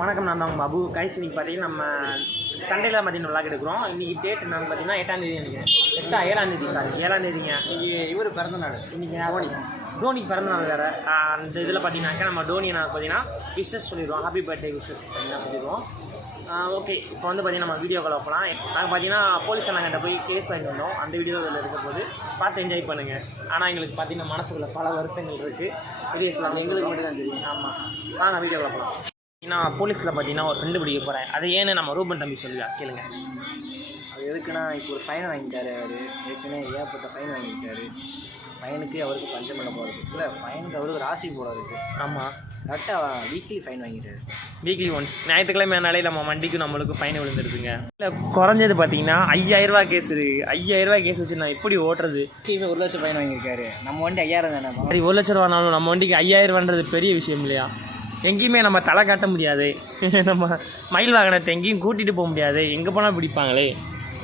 வணக்கம் நான் உங்கள் பாபு. கைஸ் இன்னைக்கு பார்த்தீங்கன்னா நம்ம சண்டேல பார்த்தீங்கன்னா விளாக் எடுக்கிறோம். இன்னைக்கு டேட் என்னன்னு பார்த்தீங்கன்னா எட்டாம் தேதி நினைக்கிறேன். எட்டா ஏழாம் தேதி சாரி ஏழாம் தேதிங்க. இன்னைக்கு இவர் பிறந்த நாள். இன்னைக்கு தோனி. தோனிக்கு பிறந்த நாள் வேறு. அந்த இதில் பார்த்தீங்கன்னாக்கா நம்ம தோனி நான் பார்த்தீங்கன்னா விஷஸ் சொல்லிடுவோம். ஹாப்பி பர்த்டே விஷஸ் அப்படின்னு சொல்லிடுவோம். ஓகே இப்போ வந்து பார்த்தீங்கன்னா நம்ம வீடியோ கால் போகலாம் நாங்கள் பார்த்தீங்கன்னா போலீஸ் அண்ணங்கிட்ட போய் கேஸ் வாங்கிட்டு வந்தோம். அந்த வீடியோ இதில் இருக்க போது பார்த்து என்ஜாய் பண்ணுங்கள் ஆனால் எங்களுக்கு பார்த்தீங்கன்னா மனசுக்குள்ள பல வருத்தங்கள் இருக்குது இஸ்லாம் எங்களுக்கு மட்டும் தான் தெரியும். ஆமாம் வாங்க வீடியோவில் போகலாம் நான் போலீஸில் பார்த்தீங்கன்னா ஒரு ஃப்ரெண்டு பிடிக்க போகிறேன் அது ஏன்னு நம்ம ரூபன் தம்பி சொல்லுவா கேளுங்க. அது எதுக்குன்னா இப்போ ஒரு ஃபைன் வாங்கிட்டாரு அவர். ஏற்கனவே ஏகப்பட்ட ஃபைன் வாங்கிட்டாரு. ஃபைனுக்கு அவருக்கு பஞ்சம் பண்ண போகிறது இல்லை ஃபைனுக்கு அவருக்கு ராசி போகிறதுக்கு ஆமாம் கரெக்டாக வீக்லி ஃபைன் வாங்கிட்டாரு. வீக்லி ஒன்ஸ் ஞாயிற்றுக்கிழமை நாளே நம்ம வண்டிக்கு நம்மளுக்கு ஃபைன் விழுந்துருக்குங்க. இல்லை குறைஞ்சது பார்த்தீங்கன்னா ஐயாயிரரூபா கேஸ் இருக்குது ஐயாயிரரூபா கேஸ் வச்சு நான் எப்படி ஓட்டுறது? ஒரு லட்சம் ஃபைன் வாங்கியிருக்காரு. நம்ம வண்டி ஐயாயிரம் தானே சரி ஒரு லட்ச ரூபானாலும் நம்ம வண்டிக்கு ஐயாயிரரூவான்றது பெரிய விஷயம் இல்லையா? எங்கேயுமே நம்ம தலை காட்ட முடியாது. நம்ம மயில் வாகனத்தை எங்கேயும் கூட்டிகிட்டு போக முடியாது. எங்கே போனால் பிடிப்பாங்களே?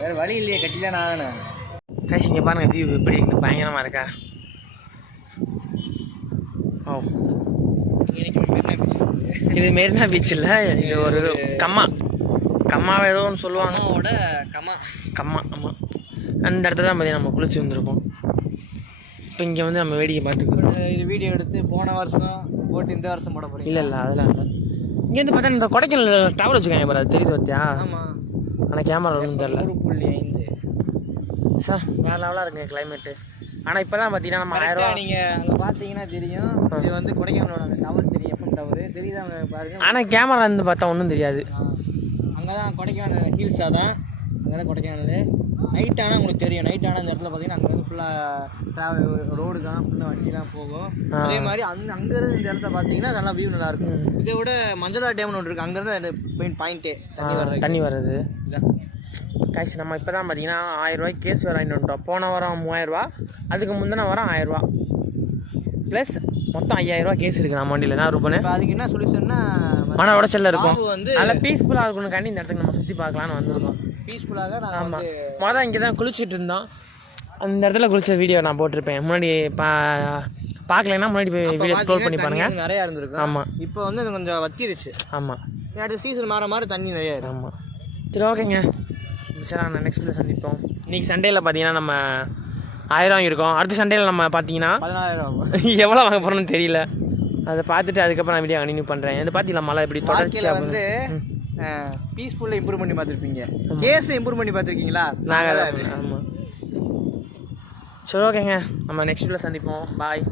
வேறு வழி இல்லையே கட்டி தான் ஆகணும். கைஸ் இங்கே பாருங்க வியூ எப்படி இருக்கு பயங்கரமாக இருக்கா? ஓ இது மெரினா பீச் இல்லை? இது ஒரு கம்மா. கம்மாவை ஏதோ ஒன்று சொல்லுவாங்க. அம்மாவோட கமா கம்மா ஆமாம் அந்த இடத்துல தான் பார்த்தீங்கன்னா நம்ம குளிச்சு வந்திருப்போம். இப்போ இங்கே வந்து நம்ம வேடிக்கை பார்த்துக்கிறோம் இது வீடியோ எடுத்து போன வருஷம் போட்டு இந்த வருஷம் போட போகிறீங்க இல்லை இல்லை அதெல்லாம் இல்லை. இங்கேருந்து பார்த்தா இந்த கொடைக்கானல் டவர் வச்சுருக்காங்க பாரு அது தெரியுது பார்த்தியா ஆமாம் ஆனால் கேமரா ஒன்றும் தெரில ஒரு புள்ளி ஐந்து. சார் வேறு லெவலாக இருக்குங்க கிளைமேட்டு ஆனால் இப்போ தான் பார்த்தீங்கன்னா நம்ம ஆயிரம் கரெக்டாக நீங்கள் அங்கே பார்த்தீங்கன்னா தெரியும். இது வந்து கொடைக்கானலோட அந்த டவர் தெரியும் எஃப்எம் டவர் தெரியுதா அங்கே பாருங்க? ஆனால் கேமரா இருந்து பார்த்தா ஒன்றும் தெரியாது. அங்கே தான் கொடைக்கானல் ஹில்ஸாக தான் அங்கே தான் கொடைக்கானல் நைட் ஆனால் உங்களுக்கு தெரியும். நைட் ஆனால் அந்த இடத்துல பார்த்தீங்கன்னா அங்கே வந்து ஃபுல்லாக ட்ராவல் ரோடு தான் ஃபுல்லாக வண்டிலாம் போகும். அதே மாதிரி அந்த அங்கே இருந்து இந்த இடத்த பார்த்தீங்கன்னா நல்லா வியூ நல்லா இருக்கும். இதை விட மஞ்சளா டேம்னு ஒன்று இருக்குது அங்கே தான் மெயின் பாயிண்ட்டே தண்ணி வர்றது தண்ணி வர்றது. இதான். காய்ச்சி நம்ம இப்போ தான் பார்த்தீங்கன்னா ஆயிரம் ரூபாய்க்கு கேஸ் வேறு வாங்கிட்டு வந்துட்டோம். போன வாரம் மூவாயிரரூவா அதுக்கு முந்தின வாரம் ஆயிரரூவா. ப்ளஸ் மொத்தம் ஐயாயிரரூவா கேஸ் இருக்குது நம்ம வண்டியில். என்ன இப்போ அதுக்கு என்ன சொல்யூஷன்னா மன உடச்சல்ல இருக்கும். வந்து நல்லா பீஸ்ஃபுல்லாக இருக்கணும்காண்டி இந்த இடத்துக்கு நம்ம சுற்றி பார்க்கலான்னு வந்திருக்கோம் பீஸ்ஃபுல்லாக நாங்கள் ஆமாம் மொதல் இங்கே தான் குளிச்சுட்டு இருந்தோம் அந்த இடத்துல குளிச்ச வீடியோ நான் போட்டிருப்பேன். முன்னாடி பா பார்க்கலைன்னா முன்னாடி போய் வீடியோ ஸ்க்ரோல் பண்ணி பாருங்க. நிறையா இருந்திருக்கும். ஆமாம் இப்போ வந்து அது கொஞ்சம் வத்திருச்சு. ஆமாம் அடுத்த சீசன் மாற மாற தண்ணி நிறையா இருக்கும் ஆமாம் சரி ஓகேங்க. சரி நான் நெக்ஸ்ட்டில் சந்திப்போம். இன்றைக்கி சண்டேயில் பார்த்தீங்கன்னா நம்ம ஆயிரம் வாங்கியிருக்கோம். அடுத்த சண்டேயில் நம்ம பார்த்தீங்கன்னா பதினாயிரம். எவ்வளோ வாங்க போகிறோம்னு தெரியல. அதை பார்த்துட்டு அதுக்கப்புறம் நான் வீடியோ கண்டினியூ பண்ணுறேன் இது பார்த்தீங்களா மழை இப்படி வாழ்க்கையில் தொடர்ச்சியாக வந்து பீஸ்ஃபுல்லாக இம்ப்ரூவ் பண்ணி பார்த்துருப்பீங்க. கேஸ் இம்ப்ரூவ் பண்ணி பார்த்துருக்கீங்களா? நாங்கள் ஆமாம் சரி ஓகேங்க. நம்ம நெக்ஸ்ட் வீடியோவில் சந்திப்போம். பாய்